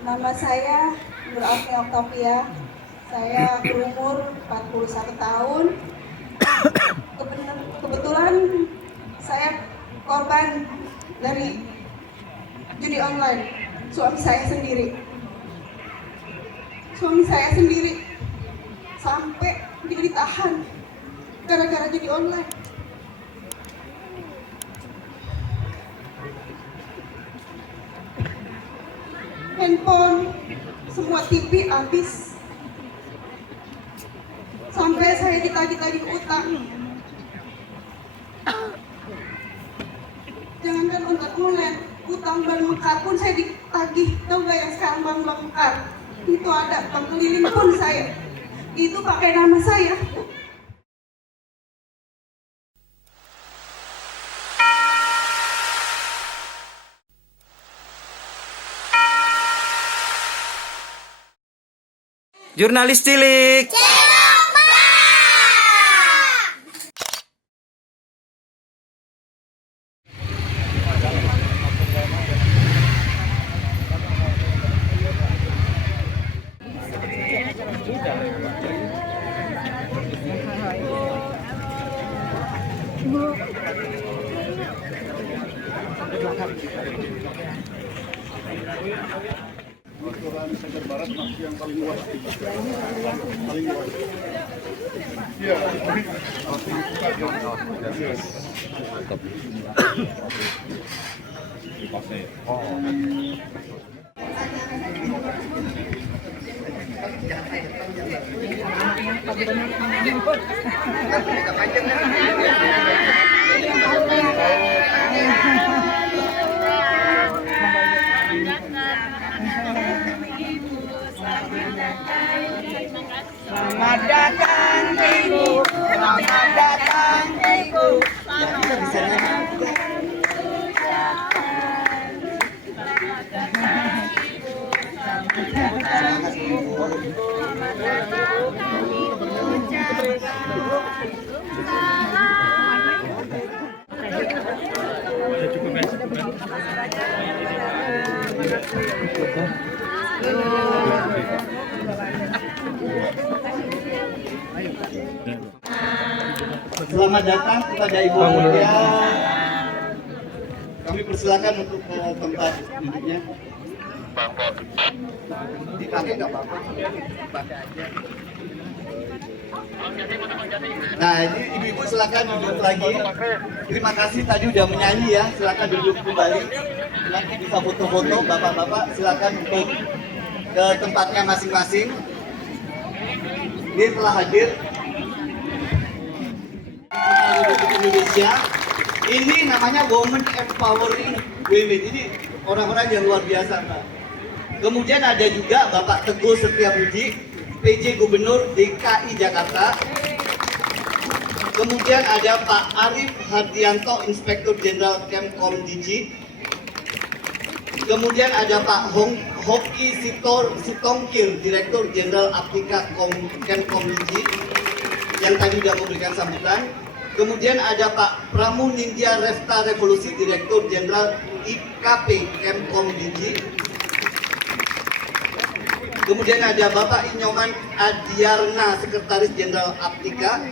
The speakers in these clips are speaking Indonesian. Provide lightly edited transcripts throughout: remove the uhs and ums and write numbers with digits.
Nama saya Nur Afni Oktavia. Saya berumur 41 tahun. Kebetulan saya korban dari judi online. Suami saya sendiri sampai dia ditahan gara-gara judi online. Handphone, semua TV habis, sampai saya ditagih-tagih utang. Jangankan untuk online, utang Bank Mekar pun saya ditagih. Tahu gak yang sekarang Bank Mekar itu ada bank keliling pun saya itu pakai nama saya. Jurnalis cilik. Segar Barat masih yang paling luas, paling luas. Iya, masih dibuka dia. Selamat datang Ibu, selamat datang Ibu. Selamat datang kepada Ibu Mulia. Kami persilakan untuk ke tempat duduknya. Dipakai nggak apa-apa? Dipakai aja. Nah, ini ibu-ibu silakan duduk lagi. Terima kasih tadi udah menyanyi ya. Silakan duduk kembali. Nanti bisa foto-foto. Bapak-bapak silakan untuk ke tempatnya masing-masing. Ini telah hadir Indonesia. Ini namanya Women Empowering Women. Ini orang-orang yang luar biasa, Pak. Kemudian ada juga Bapak Teguh Setiabudi, PJ Gubernur DKI Jakarta. Kemudian ada Pak Arif Hardianto, Inspektur Jenderal Kemkom Digi. Kemudian ada Pak Hoki Sitongkir, Direktur Jenderal Aptika Kemkom Digi, yang tadi sudah memberikan sambutan. Kemudian ada Pak Pramu Nindya Resta Revolusi, Direktur Jenderal IKP Kemkom Digi. Kemudian ada Bapak Inyoman Adiarna, Sekretaris Jenderal Aptika.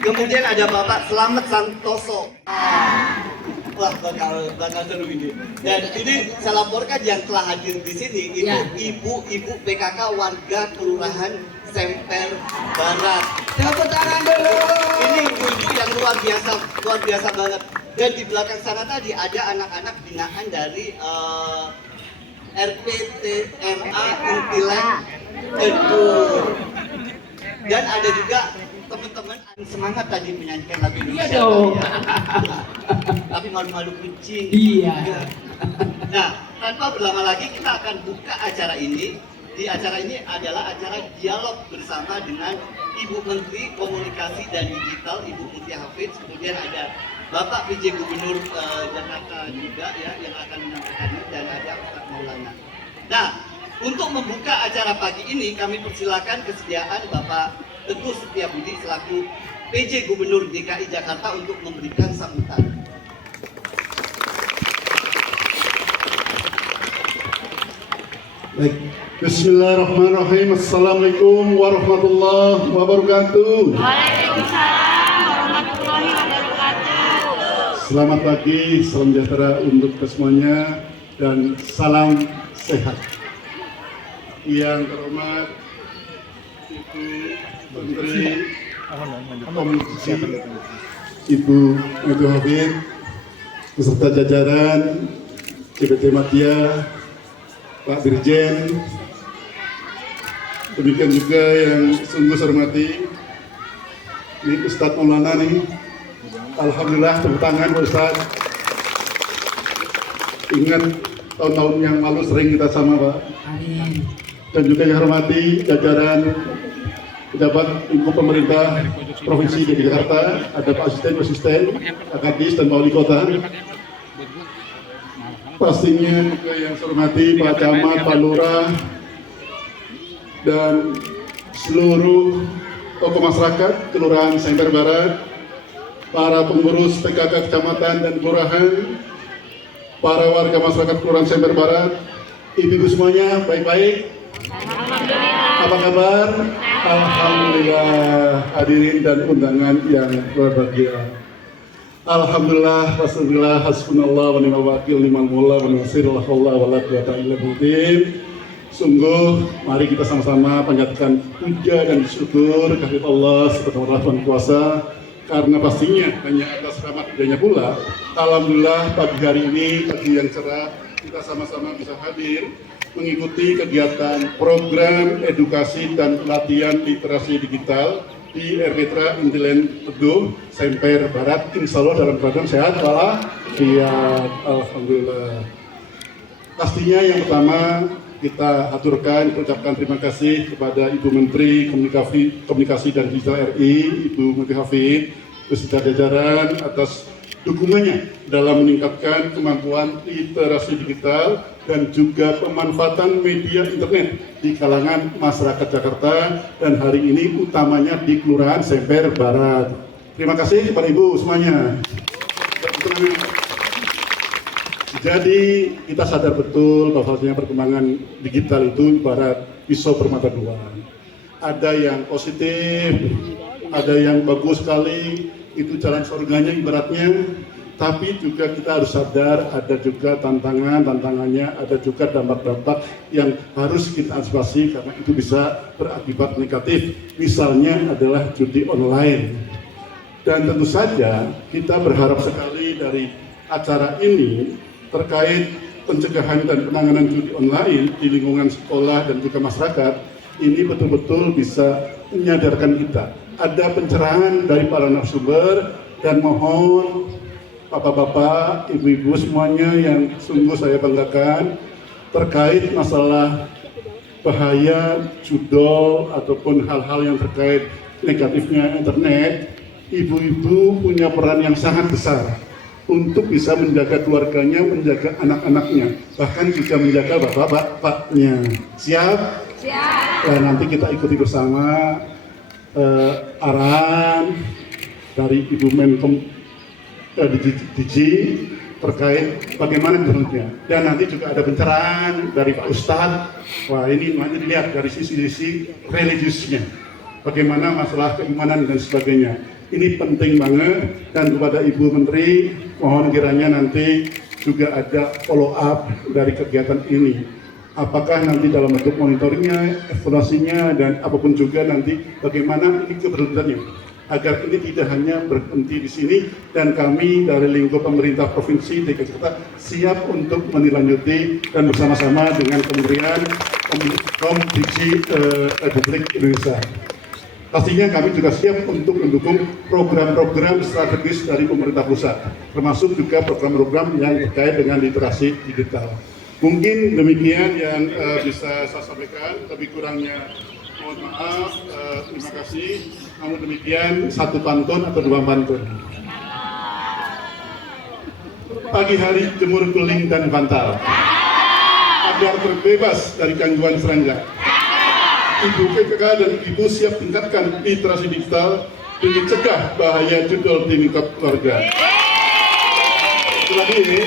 Kemudian ada Bapak Slamet Santoso. Wah, bakal seru ini. Dan ini saya laporkan yang telah hadir di sini itu ibu-ibu PKK warga Kelurahan Semper Barat. Tepuk tangan dulu. Ini ibu-ibu yang luar biasa banget. Dan di belakang sana tadi ada anak-anak binaan dari RPTMA Intilan Edur. Dan ada juga teman-teman semangat tadi menyanyikan lagu Indonesia. Iya dong. Tapi malu-malu kucing. Iya. Nah, tanpa berlama lagi kita akan buka acara ini. Di acara ini adalah acara dialog bersama dengan Ibu Menteri Komunikasi dan Digital, Ibu Mutia Hafiz. Kemudian ada Bapak PJ Gubernur Jakarta juga ya yang akan menyampaikannya, dan ada Ustaz Maulana. Nah, untuk membuka acara pagi ini kami persilakan kesediaan Bapak Teguh Setiabudi selaku PJ Gubernur DKI Jakarta untuk memberikan sambutan. Baik. Bismillahirrahmanirrahim. Assalamualaikum warahmatullahi wabarakatuh. Waalaikumsalam warahmatullahi wabarakatuh. Selamat pagi, salam sejahtera untuk kita semuanya dan salam sehat. Yang terhormat Ibu Menteri Komunikasi, Ibu Menko Hafid, beserta jajaran CPT Madya, Pak Dirjen, demikian juga yang sungguh saya hormati, ini Ustadz Maulana nih, alhamdulillah tepuk tangan Pak Ustadz. Ingat tahun-tahun yang lalu sering kita sama Pak. Dan juga yang hormati jajaran pejabat lingkup pemerintah Provinsi DKI Jakarta, ada Pak Asisten, Pak Kadis dan Pak Wali Kota. Pastinya juga yang saya hormati Pak Camat, Pak Lurah, dan seluruh tokoh masyarakat Kelurahan Semper Barat, para pengurus PKK Kecamatan dan Kelurahan, para warga masyarakat Kelurahan Semper Barat, ibu-ibu semuanya baik-baik? Apa kabar? Alhamdulillah, hadirin dan undangan yang berbahagia. Alhamdulillah, Rasulullah, hasbunallah wa ni'mal wakil, ni'mal maula wa nasir, la haula wa la quwwata illa billah. Sungguh, mari kita sama-sama panjatkan puja dan syukur kehadirat Allah subhanahu wa ta'ala Tuhan kuasa, karena pastinya hanya atas rahmat hidayahnya pula. Alhamdulillah, pagi hari ini, pagi yang cerah, kita sama-sama bisa hadir mengikuti kegiatan program edukasi dan pelatihan literasi digital di RPTRA Intilen Teguh Semper Barat, insya Allah dalam keadaan sehat walafiat. Alhamdulillah. Pastinya yang pertama kita aturkan, ucapkan terima kasih kepada Ibu Menteri Komunikasi dan Digital RI, Ibu Menteri Hafid, beserta jajaran atas dukungannya dalam meningkatkan kemampuan literasi digital dan juga pemanfaatan media internet di kalangan masyarakat Jakarta, dan hari ini utamanya di Kelurahan Semper Barat. Terima kasih kepada Ibu semuanya. Jadi kita sadar betul bahwasanya perkembangan digital itu ibarat pisau bermata dua. Ada yang positif, ada yang bagus sekali, itu jalan surganya ibaratnya. Tapi juga kita harus sadar ada juga tantangannya, ada juga dampak-dampak yang harus kita antisipasi karena itu bisa berakibat negatif. Misalnya adalah judi online. Dan tentu saja kita berharap sekali dari acara ini terkait pencegahan dan penanganan judi online di lingkungan sekolah dan juga masyarakat, ini betul-betul bisa menyadarkan kita. Ada pencerahan dari para narasumber, dan mohon Bapak-bapak, ibu-ibu semuanya yang sungguh saya banggakan terkait masalah bahaya judol ataupun hal-hal yang terkait negatifnya internet, ibu-ibu punya peran yang sangat besar untuk bisa menjaga keluarganya, menjaga anak-anaknya, bahkan juga menjaga bapak-bapaknya. Siap? Siap. Nah, nanti kita ikuti bersama arahan dari Ibu Menkom Digi terkait bagaimana menurutnya, dan nanti juga ada pencerahan dari Pak Ustadz. Wah, ini nanti dilihat dari sisi religiusnya, bagaimana masalah keimanan dan sebagainya. Ini penting banget, dan kepada Ibu Menteri mohon kiranya nanti juga ada follow up dari kegiatan ini. Apakah nanti dalam bentuk monitoringnya, evaluasinya, dan apapun juga nanti bagaimana ini keberlanjutannya, agar ini tidak hanya berhenti di sini, dan kami dari lingkup pemerintah Provinsi DKI Jakarta siap untuk menindaklanjuti dan bersama-sama dengan Kementerian Komunikasi Republik Indonesia. Pastinya kami juga siap untuk mendukung program-program strategis dari pemerintah pusat, termasuk juga program-program yang terkait dengan literasi digital. Mungkin demikian yang bisa saya sampaikan, lebih kurangnya mohon maaf, terima kasih. Namun demikian, satu pantun atau dua pantun. Pagi hari jemur keling dan bantal, agar terbebas dari gangguan serangga. Ibu PKK dan Ibu siap tingkatkan literasi digital demi cegah bahaya judul di lingkup keluarga. Lagi,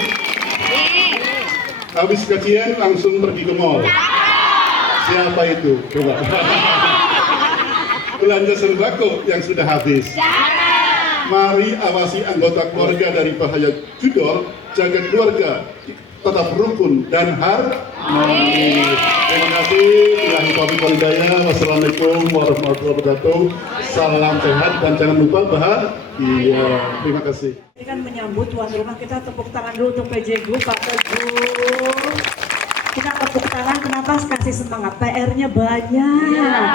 habis kajian langsung pergi ke mall. Siapa itu? Coba. Belanja sembako yang sudah habis. Mari awasi anggota keluarga dari bahaya judol, jaga keluarga tetap rukun dan harmoni. Terima kasih. Billahi taufiq wal hidayah. Wassalamualaikum warahmatullahi wabarakatuh. Salam sehat dan jangan lupa bahagia. Terima kasih. Ini kan menyambut tuan rumah, kita tepuk tangan dulu untuk PJ Group, Pak Teguh. Kita tepuk tangan, kenapa kasih semangat? PR-nya banyak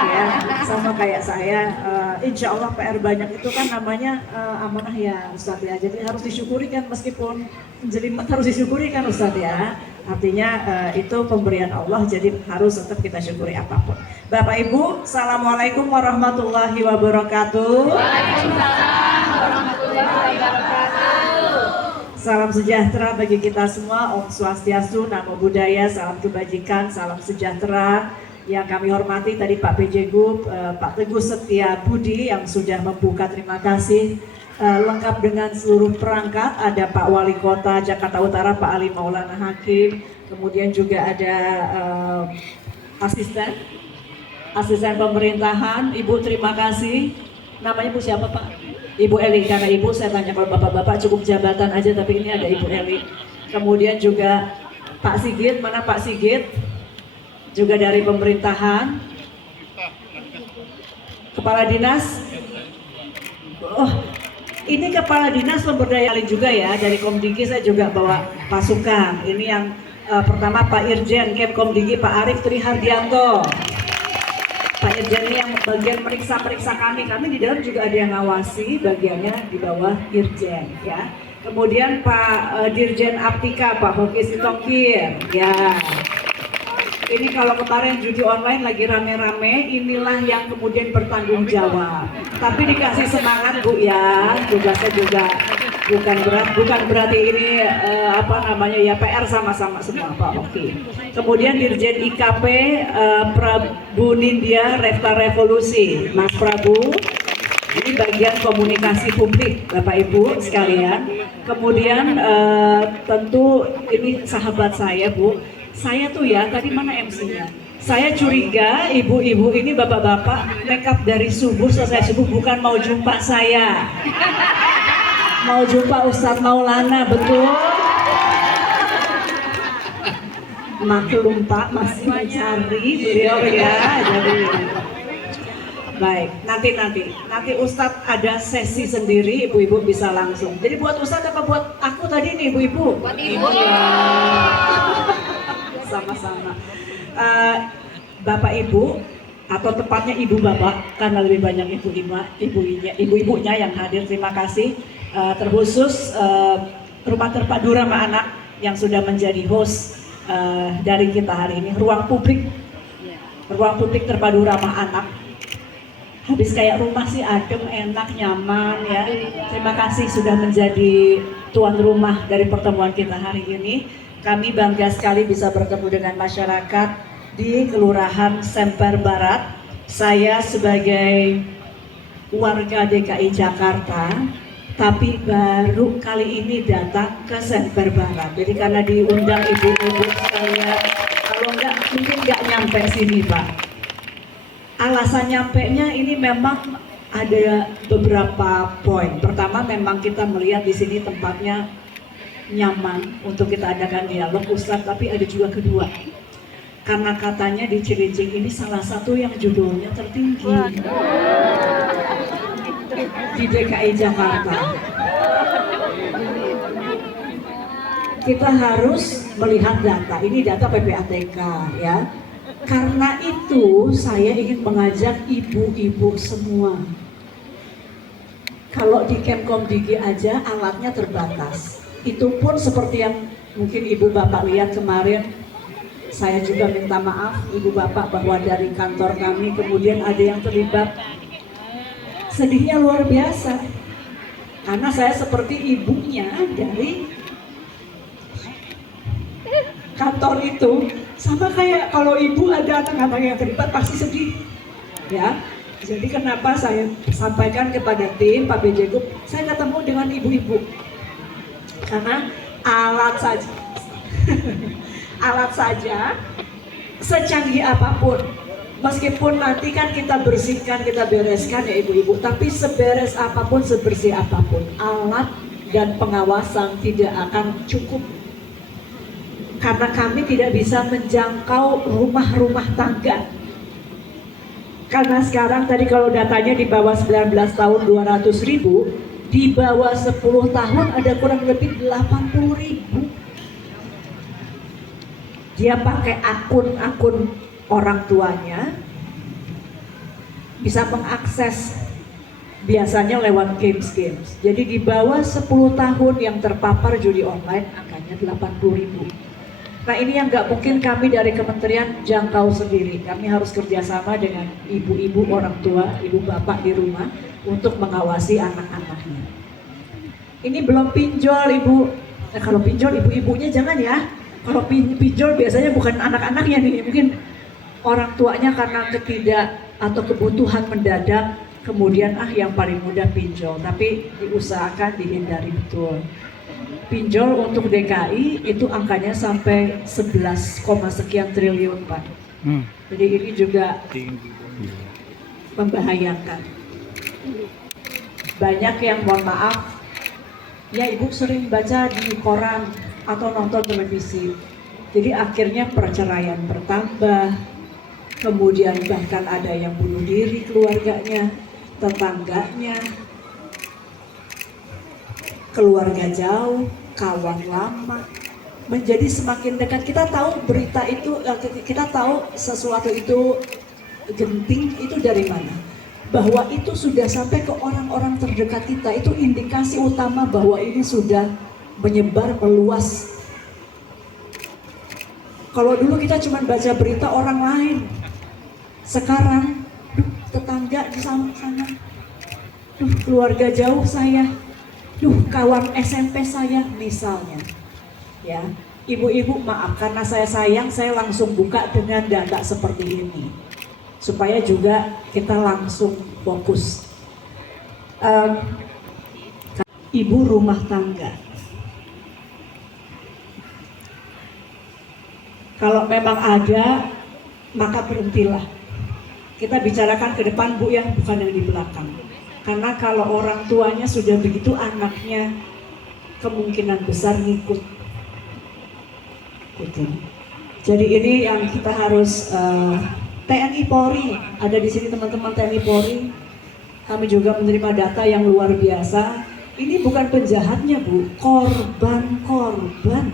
ya, sama kayak saya. Insya Allah PR banyak itu kan namanya amanah ya Ustadz ya. Jadi harus disyukuri kan, meskipun jelimet harus disyukuri kan Ustadz ya. Artinya itu pemberian Allah, jadi harus tetap kita syukuri apapun. Bapak Ibu, Assalamualaikum warahmatullahi wabarakatuh. Waalaikumsalam warahmatullahi wabarakatuh. Salam sejahtera bagi kita semua, Om Swastiastu, Namo Buddhaya, salam kebajikan, salam sejahtera. Yang kami hormati tadi Pak PJ Group, Pak Teguh Setia Budi yang sudah membuka, terima kasih. Lengkap dengan seluruh perangkat, ada Pak Wali Kota Jakarta Utara, Pak Ali Maulana Hakim, kemudian juga ada asisten pemerintahan, Ibu terima kasih. Namanya Bu siapa Pak? Ibu Eli, karena Ibu saya tanya kalau Bapak-Bapak cukup jabatan aja, tapi ini ada Ibu Eli. Kemudian juga Pak Sigit, mana Pak Sigit? Juga dari pemerintahan. Kepala Dinas. Oh, ini Kepala Dinas Pemberdayaan juga ya, dari Komdigi saya juga bawa pasukan. Ini yang pertama Pak Irjen Kemkomdigi Pak Arief Trihardianto. Pak Irjen ini yang bagian periksa kami di dalam juga ada yang ngawasi, bagiannya di bawah Irjen ya. Kemudian Pak Dirjen Aptika Pak Hoki Sitokir ya. Ini kalau kemarin judi online lagi rame-rame, inilah yang kemudian bertanggung jawab. Tapi dikasih semangat Bu ya, tugasnya juga bukan berarti ini PR sama-sama semua Pak Hoki. Kemudian Dirjen IKP Prabu Nindya Refta Revolusi, Mas Prabu. Ini bagian komunikasi publik Bapak Ibu sekalian. Kemudian tentu ini sahabat saya Bu. Saya tuh ya, tadi mana MC-nya? Saya curiga ibu-ibu ini bapak-bapak makeup dari subuh, selesai subuh bukan mau jumpa saya. Mau jumpa Ustadz Maulana, betul? Maklum Pak, masih mencari beliau ya. Jadi baik, nanti Ustadz ada sesi sendiri, ibu-ibu bisa langsung. Jadi buat Ustadz apa buat aku tadi nih ibu-ibu? Buat ibu ya. Sama-sama. Bapak Ibu atau tepatnya Ibu Bapak, karena lebih banyak ibu-ibunya yang hadir, terima kasih. Terkhusus Rumah Terpadu Ramah Anak yang sudah menjadi host dari kita hari ini, ruang publik terpadu ramah anak. Habis kayak rumah sih, adem, enak, nyaman ya. Terima kasih sudah menjadi tuan rumah dari pertemuan kita hari ini. Kami bangga sekali bisa bertemu dengan masyarakat di Kelurahan Semper Barat. Saya sebagai warga DKI Jakarta, tapi baru kali ini datang ke Semper Barat. Jadi karena diundang ibu-ibu saya, kalau mungkin nggak nyampe sini Pak. Alasan nyampenya ini memang ada beberapa poin. Pertama, memang kita melihat di sini tempatnya nyaman untuk kita adakan dialog Ustadz, tapi ada juga kedua, karena katanya di Cilincing ini salah satu yang judulnya tertinggi di DKI Jakarta. Kita harus melihat data, ini data PPATK ya. Karena itu saya ingin mengajak ibu-ibu semua. Kalau di Kemkomdigi aja alatnya terbatas. Itu pun seperti yang mungkin ibu bapak lihat kemarin, saya juga minta maaf ibu bapak bahwa dari kantor kami kemudian ada yang terlibat. Sedihnya luar biasa, karena saya seperti ibunya dari kantor itu. Sama kayak kalau ibu ada anak-anak yang terlibat pasti sedih ya. Jadi kenapa saya sampaikan kepada tim Pak PJ Group, saya ketemu dengan ibu-ibu. Karena alat saja secanggih apapun, meskipun nanti kan kita bersihkan, kita bereskan ya ibu-ibu, tapi seberes apapun, sebersih apapun, alat dan pengawasan tidak akan cukup. Karena kami tidak bisa menjangkau rumah-rumah tangga. Karena sekarang tadi kalau datanya di bawah 19 tahun 200.000, di bawah 10 tahun ada kurang lebih 80.000. Dia pakai akun-akun orang tuanya, bisa mengakses biasanya lewat games. Jadi di bawah 10 tahun yang terpapar judi online angkanya 80.000. Nah ini yang nggak mungkin kami dari kementerian jangkau sendiri. Kami harus kerjasama dengan ibu-ibu orang tua, ibu bapak di rumah untuk mengawasi anak-anaknya. Ini belum pinjol ibu. Nah, kalau pinjol ibu-ibunya jangan ya. Kalau pinjol biasanya bukan anak-anaknya nih, mungkin orang tuanya karena ketidak atau kebutuhan mendadak, kemudian yang paling mudah pinjol. Tapi diusahakan dihindari betul. Pinjol untuk DKI itu angkanya sampai 11, sekian triliun Pak. Jadi ini juga membahayakan. Banyak yang mohon maaf, ya ibu sering baca di koran atau nonton televisi. Jadi akhirnya perceraian bertambah, kemudian bahkan ada yang bunuh diri keluarganya, tetangganya, keluarga jauh, kawan lama, menjadi semakin dekat. Kita tahu berita itu, kita tahu sesuatu itu genting itu dari mana? Bahwa itu sudah sampai ke orang-orang terdekat kita, itu indikasi utama bahwa ini sudah menyebar meluas. Kalau dulu kita cuma baca berita orang lain, sekarang tetangga di sana, keluarga jauh saya, kawan SMP saya misalnya, ya ibu-ibu maaf karena saya sayang, saya langsung buka dengan data seperti ini supaya juga kita langsung fokus. Ibu rumah tangga, kalau memang ada maka berhentilah. Kita bicarakan ke depan Bu ya, bukan yang di belakang. Karena kalau orang tuanya sudah begitu, anaknya kemungkinan besar ngikut. Gitu. Jadi ini yang kita harus TNI Polri, ada di sini teman-teman TNI Polri. Kami juga menerima data yang luar biasa. Ini bukan penjahatnya Bu, korban-korban.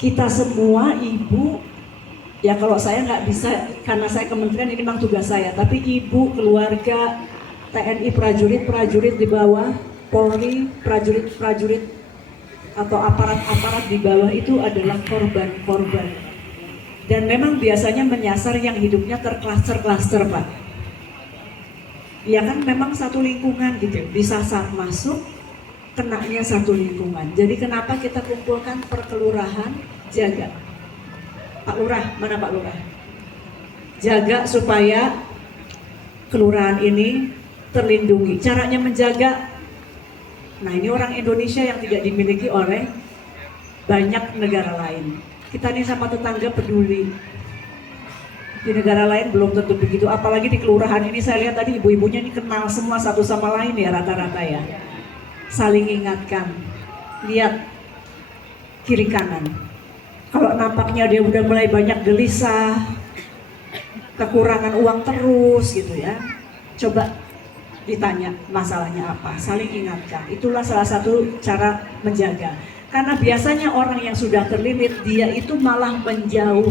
Kita semua ibu, ya kalau saya nggak bisa, karena saya kementerian ini memang tugas saya, tapi ibu, keluarga, TNI, prajurit di bawah, Polri, prajurit atau aparat-aparat di bawah itu adalah korban-korban. Dan memang biasanya menyasar yang hidupnya terklaster-klaster Pak. Ya kan memang satu lingkungan gitu, disasar masuk, kenanya satu lingkungan. Jadi kenapa kita kumpulkan per kelurahan, jaga. Pak Lurah, mana Pak Lurah? Jaga supaya kelurahan ini terlindungi. Caranya menjaga, nah ini orang Indonesia yang tidak dimiliki oleh banyak negara lain. Kita nih sama tetangga peduli. Di negara lain belum tentu begitu, apalagi di kelurahan ini saya lihat tadi ibu-ibunya ini kenal semua satu sama lain ya rata-rata ya. Saling ingatkan, lihat kiri kanan. Kalau nampaknya dia udah mulai banyak gelisah, kekurangan uang terus gitu ya, coba ditanya masalahnya apa, saling ingatkan. Itulah salah satu cara menjaga. Karena biasanya orang yang sudah terlilit, dia itu malah menjauh.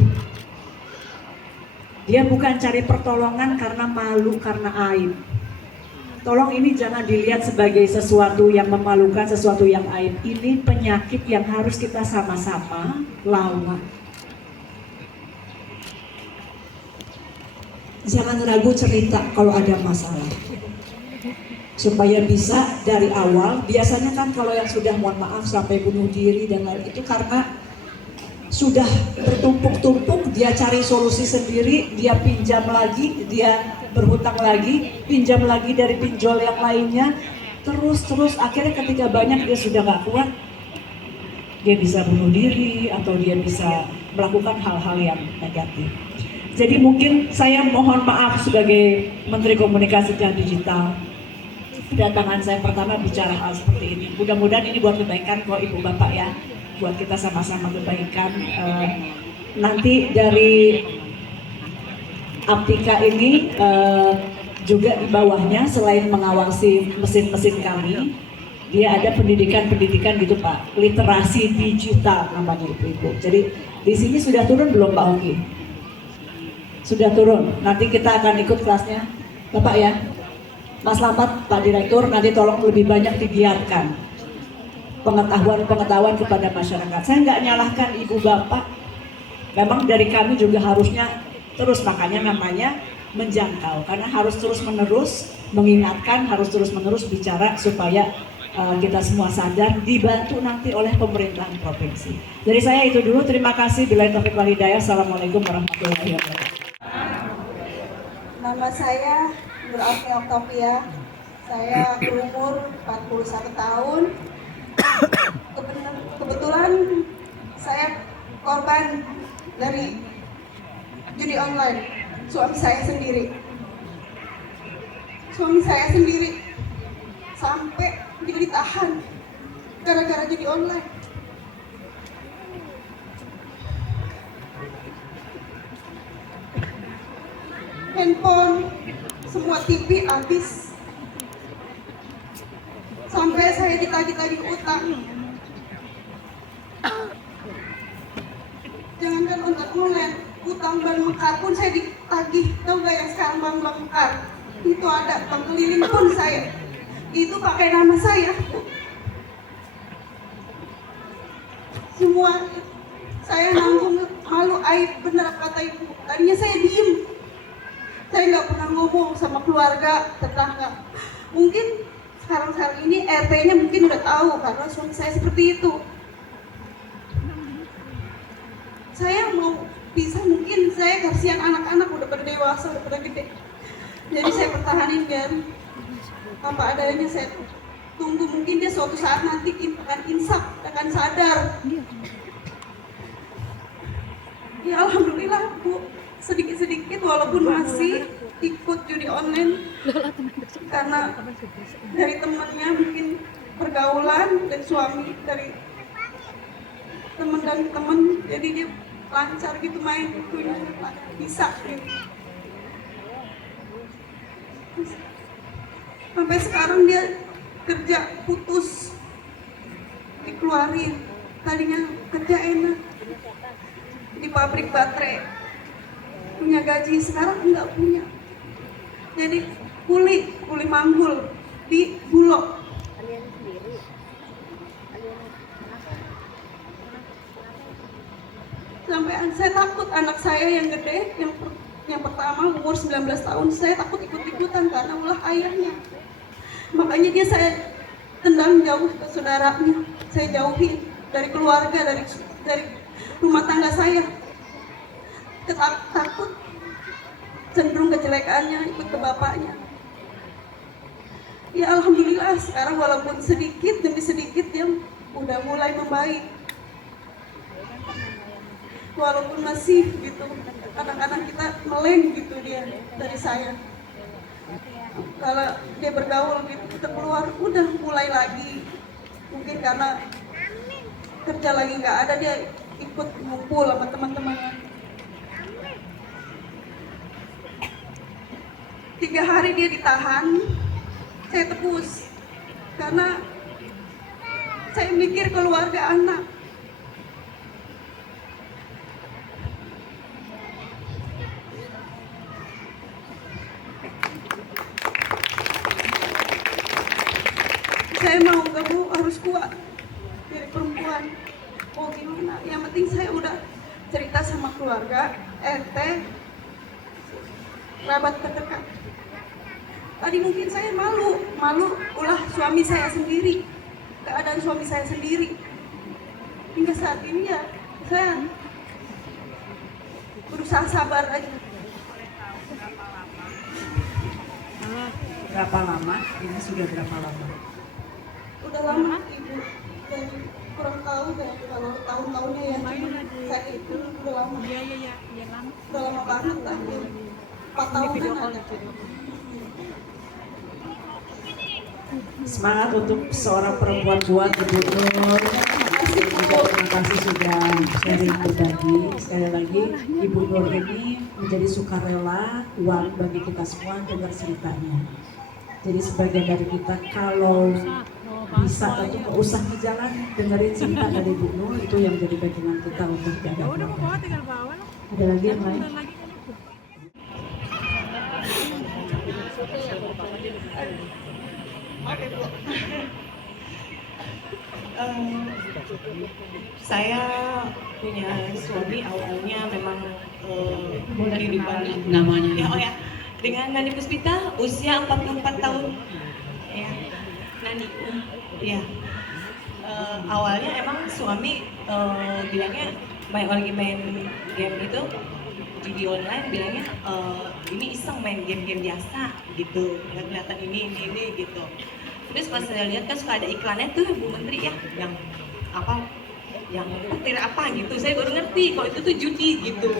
Dia bukan cari pertolongan karena malu, karena aib. Tolong ini jangan dilihat sebagai sesuatu yang memalukan, sesuatu yang aib. Ini penyakit yang harus kita sama-sama lawan. Jangan ragu cerita kalau ada masalah. Supaya bisa dari awal, biasanya kan kalau yang sudah mohon maaf sampai bunuh diri dan lain itu karena sudah bertumpuk-tumpuk, dia cari solusi sendiri, dia pinjam lagi, dia berhutang lagi, pinjam lagi dari pinjol yang lainnya, terus akhirnya ketika banyak dia sudah gak kuat, dia bisa bunuh diri atau dia bisa melakukan hal-hal yang negatif. Jadi mungkin saya mohon maaf sebagai Menteri Komunikasi dan Digital, kedatangan saya pertama bicara hal seperti ini. Mudah-mudahan ini buat kebaikan kok Ibu Bapak ya, buat kita sama-sama kebaikan. Nanti dari Aptika ini juga di bawahnya selain mengawasi mesin-mesin kami, dia ada pendidikan-pendidikan gitu Pak, literasi digital namanya Ibu. Jadi di sini sudah turun belum Pak Hoki? Sudah turun. Nanti kita akan ikut kelasnya, Bapak ya. Mas Lampat, Pak Direktur, nanti tolong lebih banyak digiatkan pengetahuan kepada masyarakat. Saya nggak nyalahkan Ibu Bapak. Memang dari kami juga harusnya terus, makanya namanya menjangkau, karena harus terus-menerus mengingatkan, harus terus-menerus bicara supaya kita semua sadar, dibantu nanti oleh pemerintahan provinsi. Dari saya itu dulu, terima kasih. Billahi taufiq wal hidayah. Assalamualaikum warahmatullahi wabarakatuh. Nama saya Nur Afni Oktavia. Saya berumur 41 tahun. Kebetulan saya korban dari judi online. Suami saya sendiri sampai dia ditahan gara-gara judi online. Handphone, semua TV habis, sampai saya ditagih-tagih utang. Jangankan online, utang ban mekar pun saya ditagih. Tahu gak yang sekarang bank mekar itu ada, bank keliling pun saya itu pakai nama saya. Semua saya nanggung, malu, aib, bener kata ibu. Tadinya saya diem, saya nggak pernah ngomong sama keluarga, tetangga. Mungkin sekarang ini RT-nya mungkin udah tahu karena suami saya seperti itu. Saya mau bisa, mungkin saya kasihan anak-anak udah pada dewasa, udah pada gede. Jadi saya pertahanin biar apa adanya, saya tunggu mungkin dia suatu saat nanti akan insaf, akan sadar. Ya alhamdulillah Bu, sedikit-sedikit walaupun masih ikut judi online karena dari temannya, mungkin pergaulan dari suami, dari teman dan teman, jadi dia lancar gitu main itunya, bisa gitu. Sampai sekarang dia kerja putus, dikeluarin. Tadinya kerja enak di pabrik baterai, punya gaji, sekarang enggak punya. Jadi kuli manggul di Bulog. Sampai saya takut anak saya yang gede, yang pertama umur 19 tahun, saya takut ikut-ikutan karena ulah ayahnya. Makanya dia saya tendang jauh ke saudaranya, saya jauhi dari keluarga, dari rumah tangga saya. Takut cenderung kejelekannya ikut ke bapaknya. Ya alhamdulillah sekarang walaupun sedikit demi sedikit dia udah mulai membaik. Walaupun masih gitu, kadang-kadang kita meleng gitu dia dari saya. Kalau dia bergaul gitu, kita keluar udah mulai lagi. Mungkin karena kerja lagi nggak ada, dia ikut ngumpul sama teman-temannya. 3 hari dia ditahan, saya tebus karena saya mikir keluarga anak. Saya mau kamu harus kuat dari perempuan. Mau gimana? Yang penting saya udah cerita sama keluarga, RT, kerabat terdekat. Tadi mungkin saya malu ulah suami saya sendiri, keadaan suami saya sendiri. Hingga saat ini ya saya berusaha sabar aja. Berapa lama? Ini sudah berapa lama? Udah lama Ibu, dan kurang tahu ya kalau tahun-tahunnya ya, saya itu udah lama. Udah lama banget lah. 4 tahunan ada. Semangat untuk seorang perempuan kuat Ibu Nur. Terima kasih sudah sharing berbagi. Sekali lagi Ibu Nur ini menjadi sukarela uang bagi kita semua dengar ceritanya. Jadi sebagian dari kita kalau bisa tentu nggak usah di jalan dengerin cerita dari Ibu Nur, itu yang jadi bagian kita untuk jaga keluarga. Ada lagi yang lain? Oke Bu. Saya punya suami awalnya memang kehidupan namanya. Ya, oh ya, dengan Nani Puspita usia 44 tahun. Ya, Nani. Ya. Awalnya emang suami bilangnya lagi main game itu judi online, bilangnya ini iseng main game-game biasa gitu, nggak kelihatan ini gitu. Terus pas saya lihat kan suka ada iklannya tuh Bu Menteri ya, yang apa, yang petir apa gitu, saya baru ngerti kalau itu tuh judi gitu.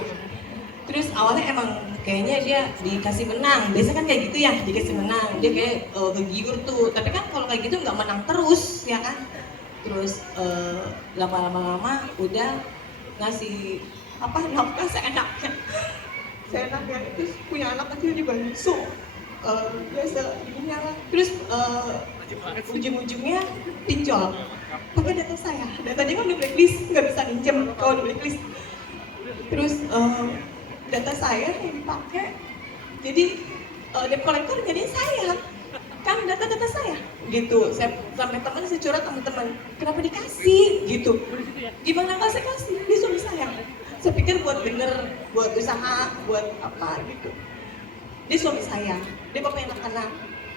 Terus awalnya emang kayaknya dia dikasih menang, biasa kan kayak gitu ya, dikasih menang, dia kayak kegiur tuh, tapi kan kalau kayak gitu nggak menang terus ya kan. Terus lama-lama udah ngasih apa nafkah seenaknya, terus punya anak kecil juga so biasa ibunya lah. Terus ujung-ujungnya pinjol pakai data saya, datanya kan di blacklist, nggak bisa pinjam kalau di blacklist. Terus data saya yang dipakai, jadi debt collector jadi saya kan, data saya gitu. Saya sampai teman, saya curhat sama teman, kenapa dikasih gitu, gimana nggak saya kasih, dia suami saya pikir buat bener, buat usaha, buat apa gitu. Dia suami saya, dia bapak anak-anak,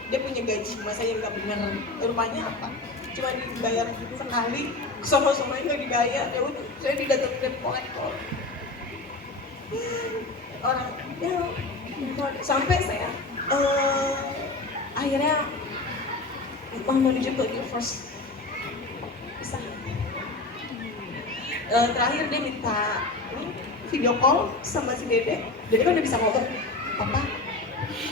dia punya gaji, masa yang nggak bener, rupanya apa, cuma dibayar sekali, sama-sama nggak dibayar, ya udah saya didatang debt collector. Orang ya sampai saya akhirnya mau menuju ke divorce, bisa. Terakhir dia minta video call sama si Dede kan udah bisa ngomong, papa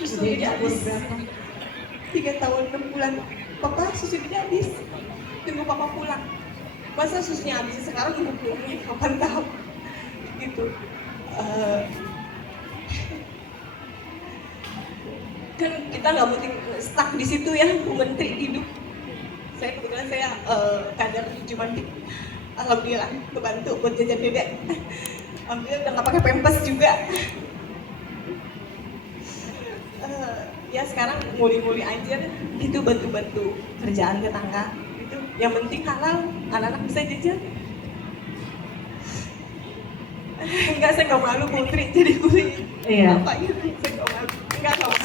susu Dede habis 3 tahun 6 bulan, papa susu Dede habis, tunggu papa pulang. Masa susunya habis sekarang, tunggu pulangnya kapan tahu gitu. Kan kita nggak mungkin stuck di situ ya, Bu Menteri hidup. Saya kebetulan kader Jumantik, alhamdulillah kebantu buat jajan Dede. Alhamdulillah udah nggak pakai pempes juga. Ya sekarang muli-muli aja gitu, bantu-bantu kerjaan tetangga gitu. Yang penting halal, anak-anak bisa jajan. Enggak, saya nggak malu Bu Menteri jadi kuli. Iya. Apa gitu, saya nggak malu. Enggak malu.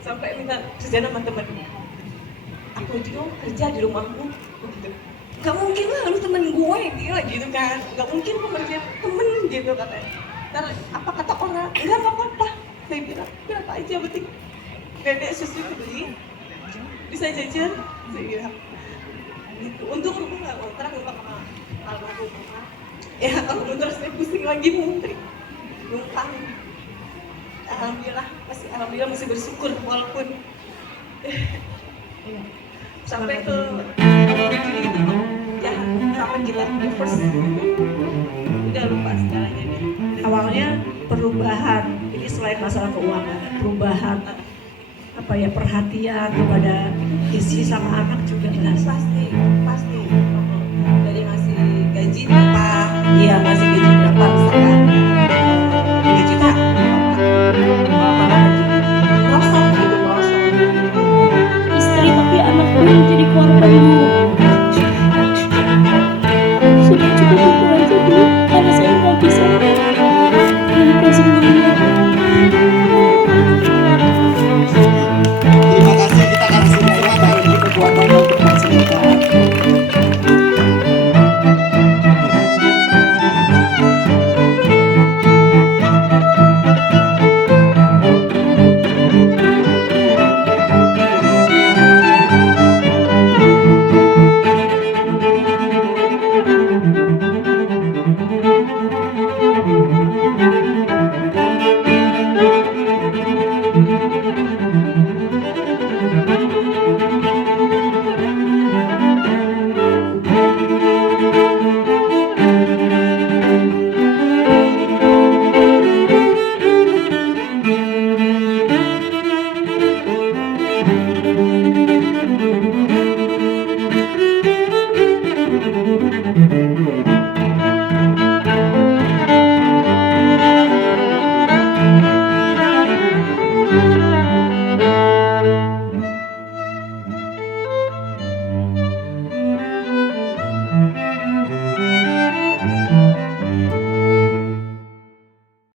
Sampai minta kerja sama temen, aku juga kerja di rumahmu gitu. Gak mungkin lah lu temen gue gila gitu kan, gak mungkin lu kerja temen gitu katanya. Ntar apa kata orang, enggak apa-apa. Saya bilang, berapa aja penting Dedek susu beli, bisa jajan. Saya bilang gitu. Untung aku gak kontrak sama almarhum mama. Ya kalau kontrak saya pusing lagi Menteri, numpang. Alhamdulillah masih bersyukur walaupun sampai ke ya sampai kita divorce, udah lupa segalanya deh. Awalnya perubahan ini selain masalah keuangan, perubahan apa ya, perhatian kepada istri sama anak juga Pasti dari ngasih gaji berapa, iya ngasih